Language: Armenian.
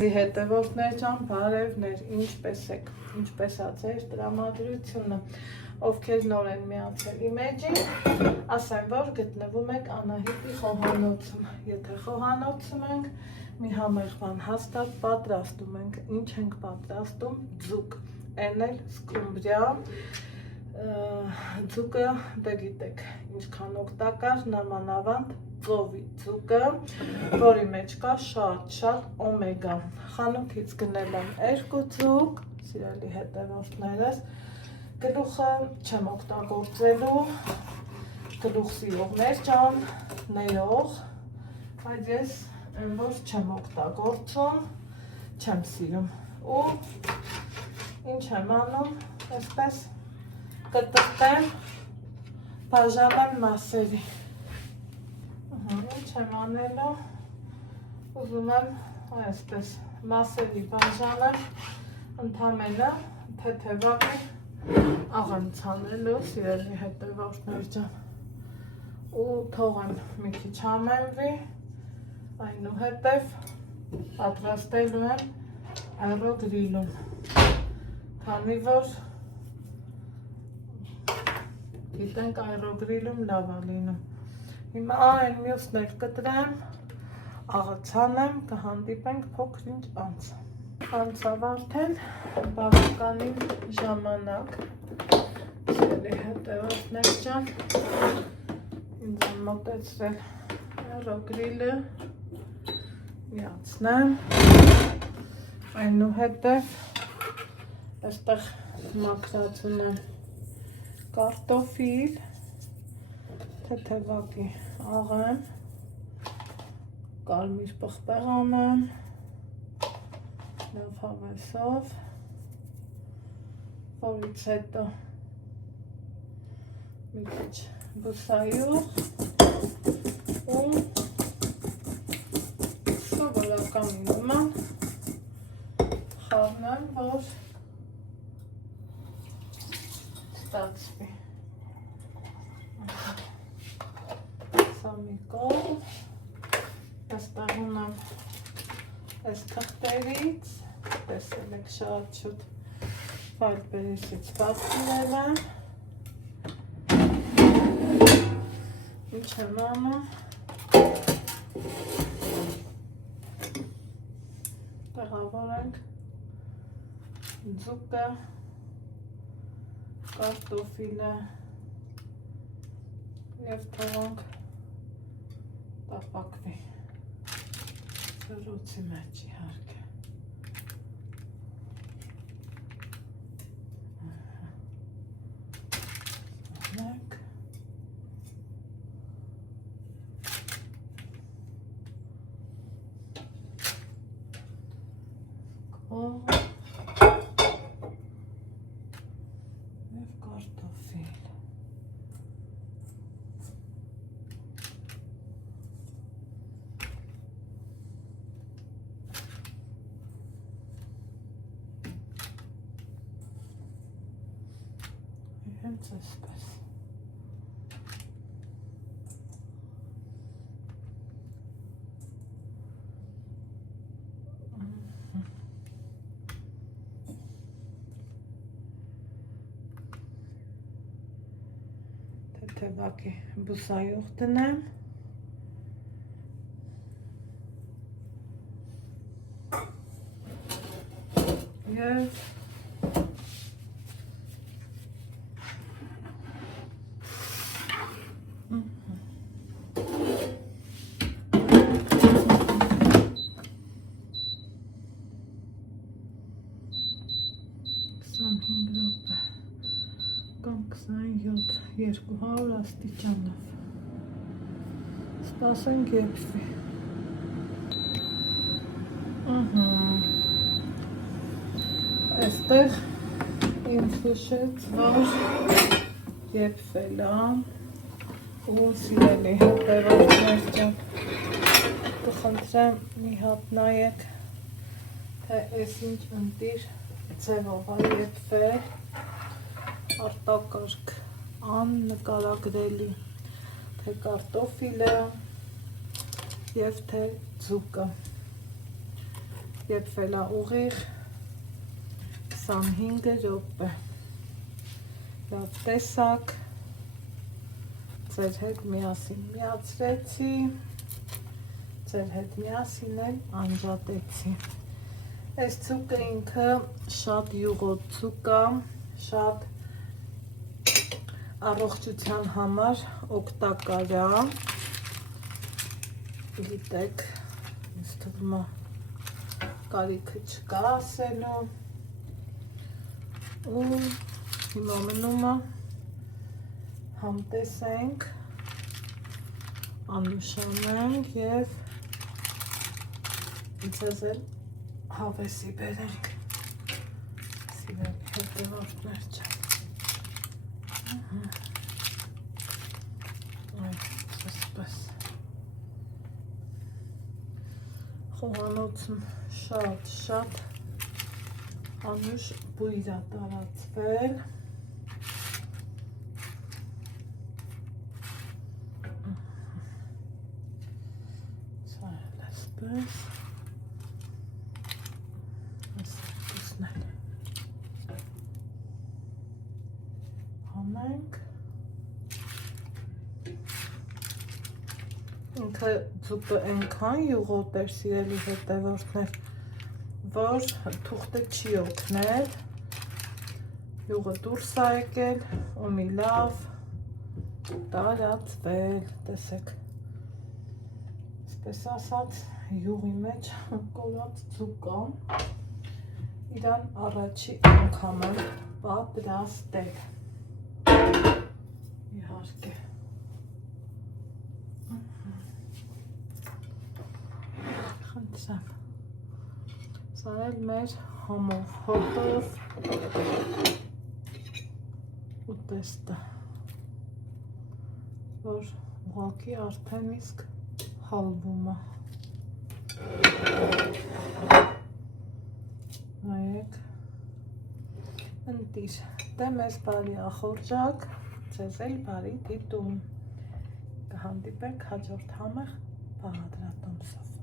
Հետևորդներ ջան, բարևներ, ինչպես եք, ինչպես է ձեր տրամադրությունը, ովքեր նոր են միացել իմեջին, ասեմ, որ գտնվում եք Անահիտի խոհանոցում, եթե խոհանոցում ենք, մի համեղ բան հաստատ պատրաստում ենք, ինչ ենք պատրաստում, ձուկ, են էլ սկումբրյա, ձուկը դե գիտեք, ինչքան օգտակար, նամանավանդ ծովի ձուկը, որի մեջ կա շատ օմեգա, խանութից գնել եմ 2 ձուկ, սիրելի հետևորդներս, գլուխը չեմ օգտագործելու, գլուխ սիրողներ ջան, ներող, բայց ես այն որ չեմ օգտագործում, չեմ սիրում ու ինչ եմ անում, այսպես կտրտեմ, բաժանեմ մասերի, ինչ եմ անելու, ուզում եմ այսպես մասերի բաժանեմ, ընդամենը թեթևակի աղանց անելու, սիրելի հետևորդներ ջան, ու թողեմ մի քիչ համենվի, այնուհետև պատրաստելու եմ աերոգրիլում, քանի որ գիտենք աերոգրիլում լավ է լինում, հիմա այն մյուսն էլ կտրեմ, աղացանեմ, կհանդիպենք փոքր-ինչ անց, անցավ արդեն բավականին ժամանակ, սիրելի հետևորդներ ջան, ինձ եմ մոտեցրել աերոգրիլը, միացնեմ, այնուհետև այստեղ մաքրած ունեմ կարտոֆիլ, թեթևակի աղեմ, կարմիր պղպեղ անեմ, լավ հավեսով, որից հետո մի քիչ բուսայուղ ու սովորական նման խառնեմ, որ ստացվի, սա մի կողմ, այստեղ ունեմ այս թղթերից, տեսել եք շատ շուտ վայրբերիսից պատկիրել եմ, ինչ եմ անում, տեղավորենք ձուկը, կարտոֆիլը և թողանք տապակվի, սրոցի մեջ իհարկե, անենք, կող, և կարտոֆիլ, հենց այսպես, թեթևակի բուսայուղ դնեմ, և կամ 27 200 աստիճանով, սպասենք եփվի, այստեղ ինձ հուշեց, որ եփվել է, ու սիրելի հետևորդներ ջան, կխնդրեմ մի հատ նայեք, թե այս ինչ ընտիր ձևով է եփվել, արտակարգ աննկարագրելի, թե կարտոֆիլը և թե ձուկը, եփվել է ուղիղ 25 րոպե։ Լավ տեսակ, ձեր հետ միասին միացրեցի, ձեր հետ միասին էլ անջատեցի։ Այս ցուկը ինքը շատ յուղոտ ցուկ է, շատ առողջության համար օգտակար է։ Գիտեք, ինձ թվում է կարիքը չկա ասելու։ Ու հիմա մնում է համտեսենք, անուշանենք և ձեզ էլ հավեսի բերենք, սիվել հետևորդներ չեմ։ Այսպես խոհանոցում շատ անուշ բույր է տարածվել։ Սա էլ այսպես այսպեսն էլ հանենք։ Ինքը ձուկը այնքան յուղոտ էր, սիրելի հետևորդներ, որ թուղթը չի օգնել, յուղը դուրս է եկել ու մի լավ տարածվել, տեսեք, այսպես ասած յուղի մեջ կորած ձուկ է, իրան առաջի անգամ եմ պատրաստել, իհարկե։ Խնդրեմ, սա էլ մեր համով, հոտով ուտեստը, որ ուղղակի արդեն իսկ հալվում է։ Նայեք, ընտիր, դե մեզ բարի ախորժակ, ձեզ էլ բարի դիտում, կհանդիպենք հաջորդ համեղ բաղադրատոմսով։